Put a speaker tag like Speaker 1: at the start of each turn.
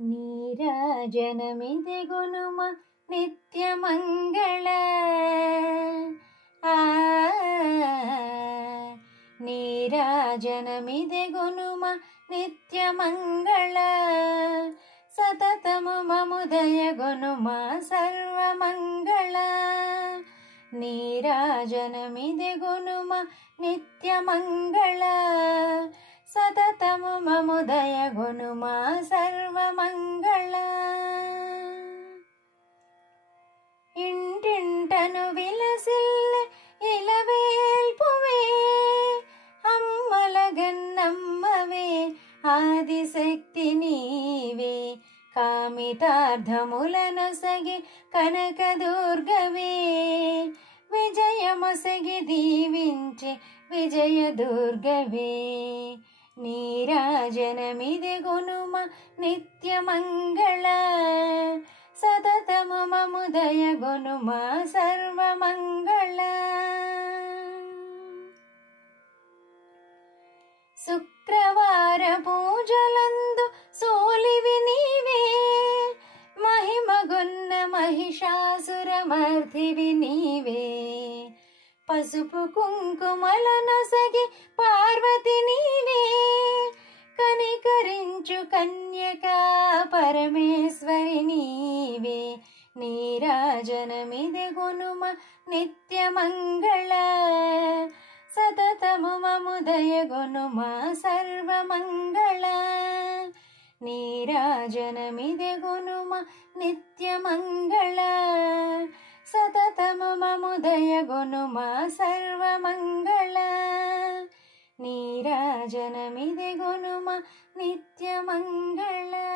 Speaker 1: നീരാജനമിതികുനുമ നിത്യമംഗള. നീരാജനമിതികുനുമ നിത്യമംഗള. സതതമുമമുദയഗുനുമ സർവമംഗള. നീരാജനമിതികുനുമ നിത്യമംഗള. സതതമുമമുദയഗുനുമ ఇంటింటను విలసిల్లె ఇలవేల్పువే. అమ్మలగన్నమ్మవే ఆదిశక్తి నీవే. కామితార్థములను సగి కనకదుర్గవే. విజయమొసగి దీవించి విజయ దుర్గవే నీరాజనమిది గునుమ నిత్యమంగ గునుమ సర్వమంగళ. శుక్రవార పూజలందు సోలివి నీవే. మహిమగున్న మహిషాసురమర్థివి నీవే. పసుపు కుంకుమల నొసగి పార్వతి నీవే. కనికరించు కన్యకా పరమేశ్వర నీరాజనమిదిగునుమ నిత్యమంగళ. సతతము మముదయగునుమ సర్వమంగళ. నీరాజనమిదిగునుమ నిత్యమంగళ. సతతము మముదయగునుమ సర్వమంగళ. నీరాజనమిదిగునుమ నిత్యమంగళ.